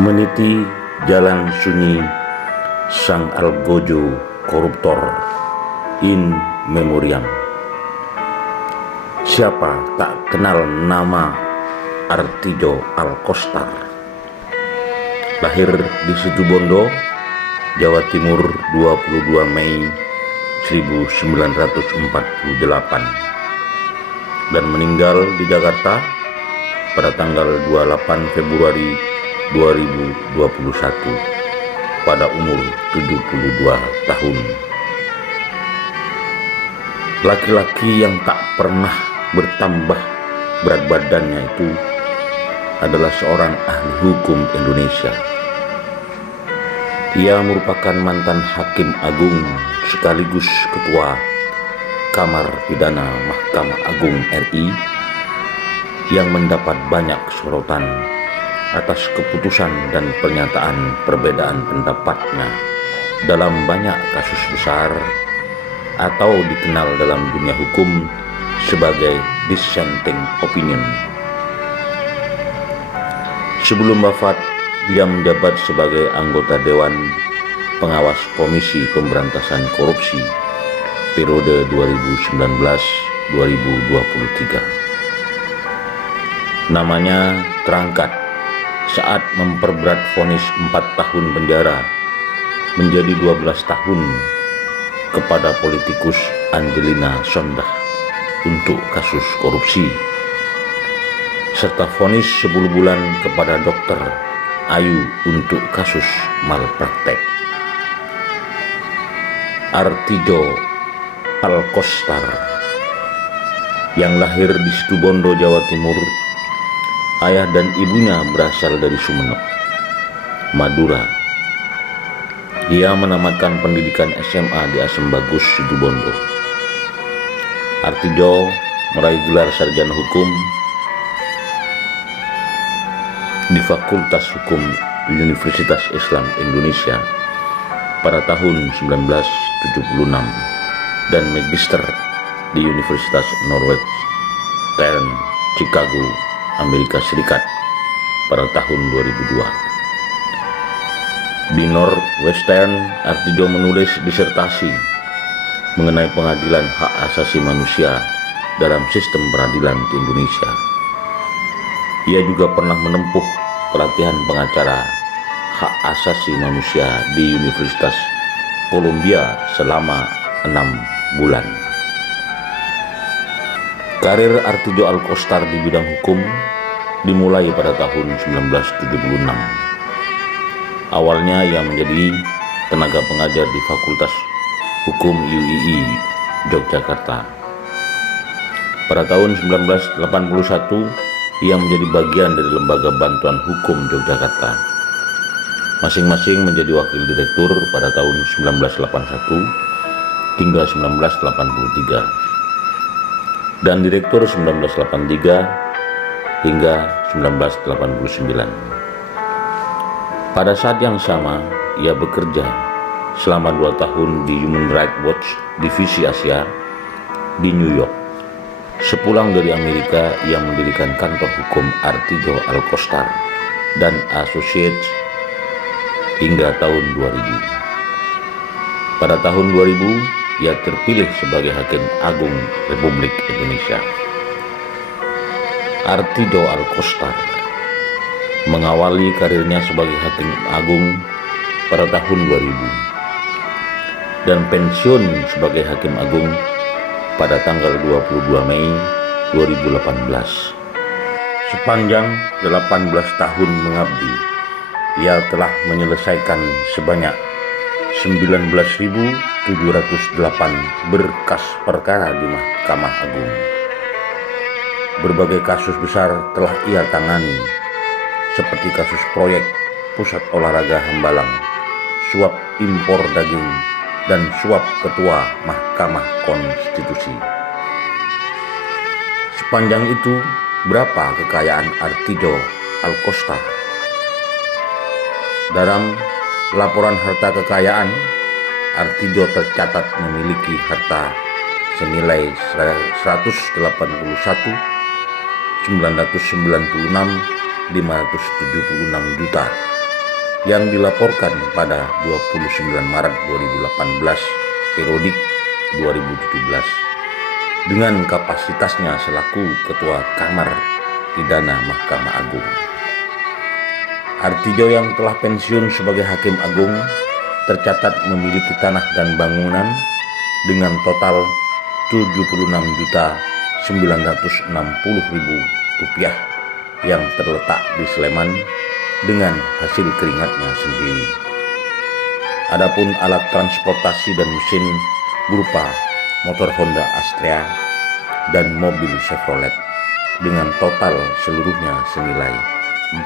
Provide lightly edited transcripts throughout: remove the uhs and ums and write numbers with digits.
Meniti jalan sunyi sang algojo koruptor in memoriam. Siapa tak kenal nama Artijo Alkostar? Lahir di Situbondo, Jawa Timur 22 Mei 1948 dan meninggal di Jakarta pada tanggal 28 Februari 2021 pada umur 72 tahun. Laki-laki yang tak pernah bertambah berat badannya itu adalah seorang ahli hukum Indonesia. Ia merupakan mantan hakim agung sekaligus ketua Kamar Pidana Mahkamah Agung RI yang mendapat banyak sorotan atas keputusan dan pernyataan perbedaan pendapatnya dalam banyak kasus besar atau dikenal dalam dunia hukum sebagai dissenting opinion. Sebelum wafat, dia menjabat sebagai anggota Dewan Pengawas Komisi Pemberantasan Korupsi periode 2019-2023. Namanya terangkat saat memperberat vonis 4 tahun penjara menjadi 12 tahun kepada politikus Angelina Sondakh untuk kasus korupsi, serta vonis 10 bulan kepada Dr. Ayu untuk kasus malpraktek. Artijo Alkostar yang lahir di Situbondo, Jawa Timur, ayah dan ibunya berasal dari Sumeneb, Madura. Ia menamatkan pendidikan SMA di Asem Bagus, Situbondo. Artijo meraih gelar sarjana hukum di Fakultas Hukum Universitas Islam Indonesia pada tahun 1976 dan magister di Universitas Northwestern Chicago, Amerika Serikat pada tahun 2002. Di Northwestern, Artijo menulis disertasi mengenai pengadilan hak asasi manusia dalam sistem peradilan di Indonesia. Ia juga pernah menempuh pelatihan pengacara hak asasi manusia di Universitas Columbia selama 6 bulan. Karir Artijo Alkostar di bidang hukum dimulai pada tahun 1976. Awalnya ia menjadi tenaga pengajar di Fakultas Hukum UII Yogyakarta. Pada tahun 1981, ia menjadi bagian dari Lembaga Bantuan Hukum Yogyakarta. Masing-masing menjadi wakil direktur pada tahun 1981 hingga 1983 dan direktur 1983 hingga 1989. Pada saat yang sama, ia bekerja selama 2 tahun di Human Rights Watch Divisi Asia di New York. Sepulang dari Amerika, ia mendirikan kantor hukum Artijo Alkostar dan Associates hingga tahun 2000. Pada tahun 2000, ia terpilih sebagai Hakim Agung Republik Indonesia. Artijo Alkostar mengawali karirnya sebagai Hakim Agung pada tahun 2000 dan pensiun sebagai Hakim Agung pada tanggal 22 Mei 2018. Sepanjang 18 tahun mengabdi, ia telah menyelesaikan sebanyak 19.708 berkas perkara di Mahkamah Agung. Berbagai kasus besar telah ia tangani, seperti kasus proyek Pusat Olahraga Hambalang, suap impor daging, dan suap Ketua Mahkamah Konstitusi. Sepanjang itu, berapa kekayaan Artijo Alkostar? Dalam laporan harta kekayaan, Artijo tercatat memiliki harta senilai 181.996.576 juta yang dilaporkan pada 29 Maret 2018 periodik 2017 dengan kapasitasnya selaku Ketua Kamar Pidana Mahkamah Agung. Artijo yang telah pensiun sebagai Hakim Agung tercatat memiliki tanah dan bangunan dengan total Rp7.960.000 yang terletak di Sleman dengan hasil keringatnya sendiri. Adapun alat transportasi dan mesin berupa motor Honda Astrea dan mobil Chevrolet dengan total seluruhnya senilai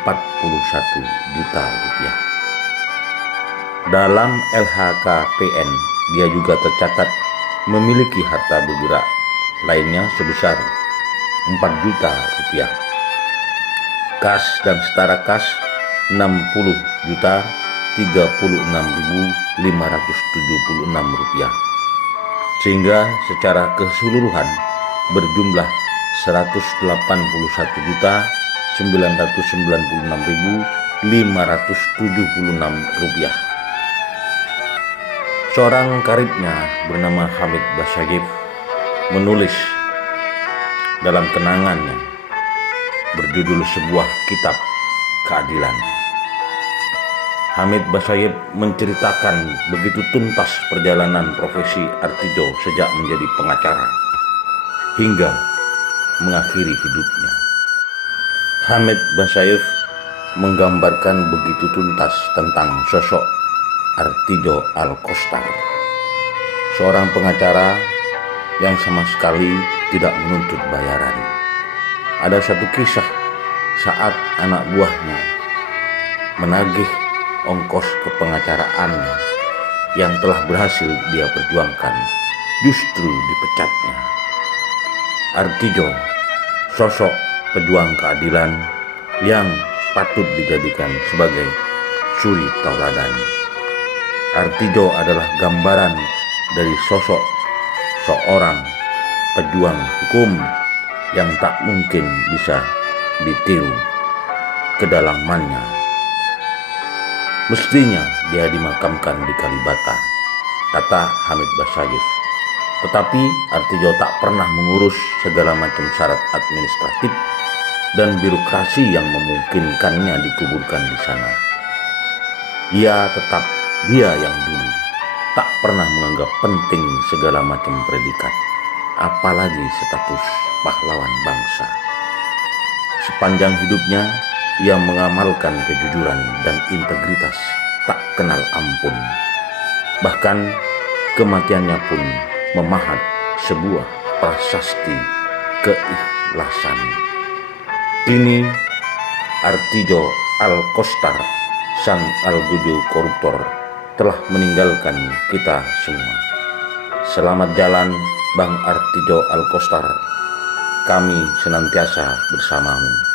Rp41 juta. Dalam LHKPN, dia juga tercatat memiliki harta bergerak lainnya sebesar Rp4 juta. Kas dan setara kas Rp60.036.576, sehingga secara keseluruhan berjumlah Rp181.996.576. Seorang karibnya bernama Hamid Basyagif menulis dalam kenangannya berjudul sebuah kitab keadilan. Hamid Basyagif menceritakan begitu tuntas perjalanan profesi Artijo sejak menjadi pengacara hingga mengakhiri hidupnya. Hamid Basyagif menggambarkan begitu tuntas tentang sosok Artijo Alkostar, seorang pengacara yang sama sekali tidak menuntut bayaran. Ada satu kisah saat anak buahnya menagih ongkos kepengacaraannya yang telah berhasil dia perjuangkan, justru dipecatnya. Artijo, sosok pejuang keadilan yang patut dijadikan sebagai suri tauladan. Artijo adalah gambaran dari sosok seorang pejuang hukum yang tak mungkin bisa ditiru kedalamannya. Mestinya dia dimakamkan di Kalibata, kata Hamid Basyagif. Tetapi Artijo tak pernah mengurus segala macam syarat administratif dan birokrasi yang memungkinkannya dikuburkan di sana. Ia tetap dia yang dulu tak pernah menganggap penting segala macam predikat, apalagi status pahlawan bangsa. Sepanjang hidupnya, ia mengamalkan kejujuran dan integritas tak kenal ampun. Bahkan kematiannya pun memahat sebuah prasasti keikhlasan. Kini Artijo Alkostar, sang algojo koruptor, telah meninggalkan kita semua. Selamat jalan Bang Artijo Alkostar, kami senantiasa bersamamu.